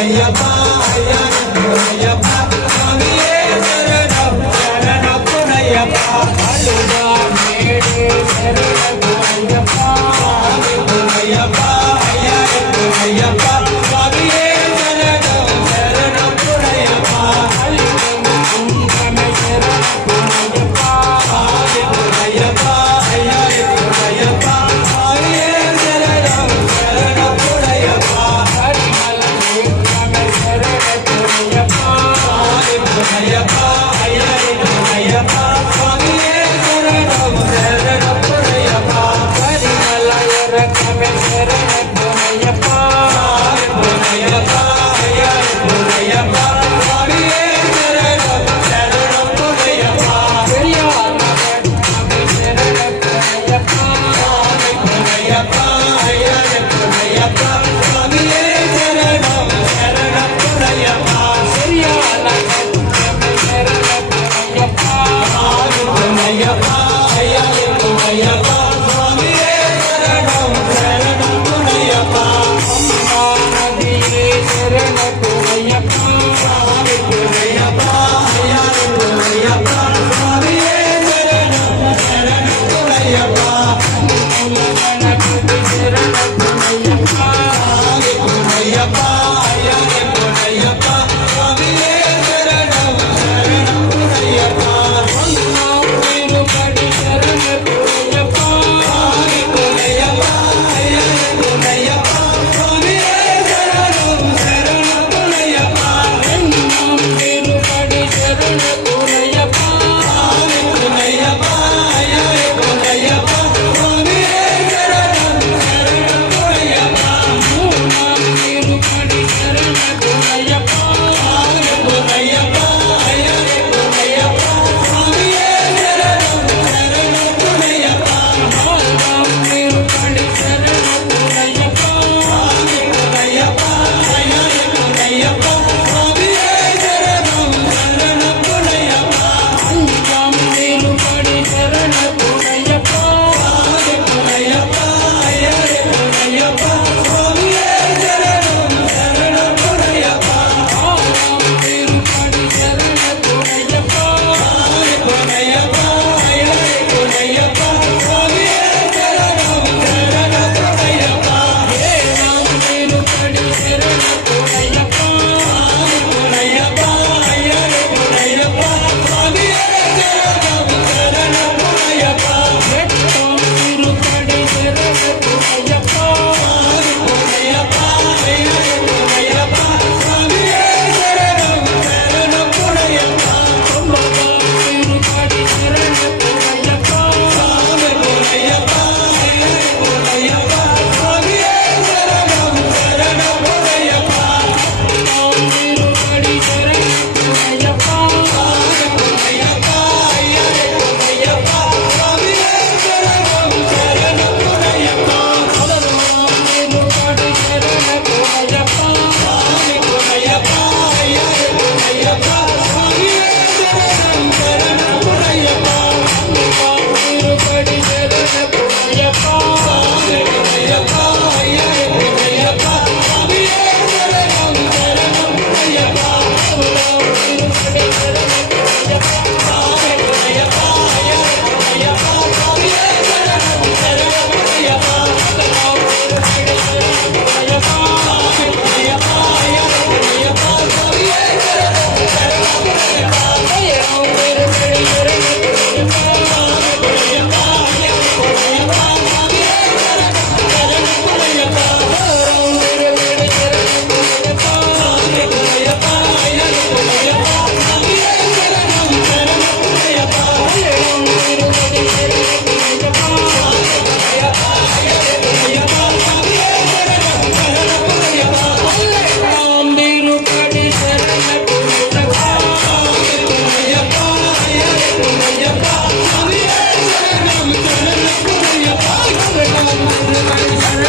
Ayyappa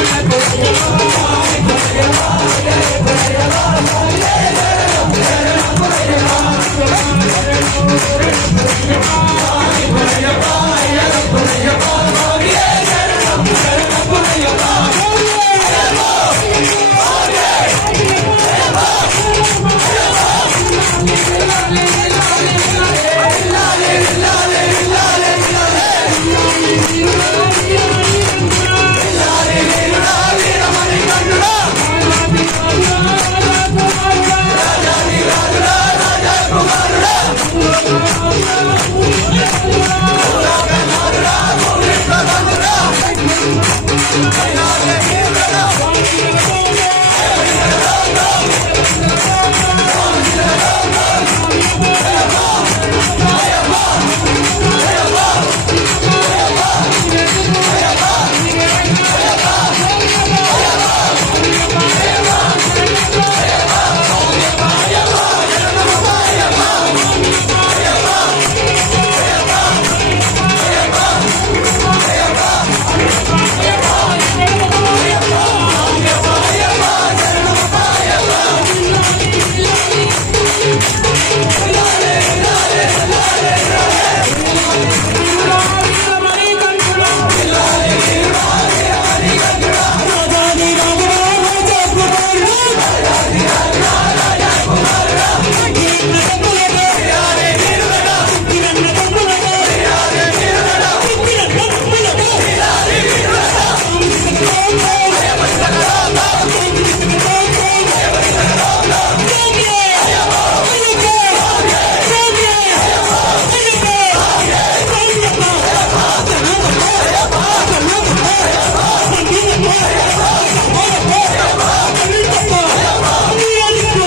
I'm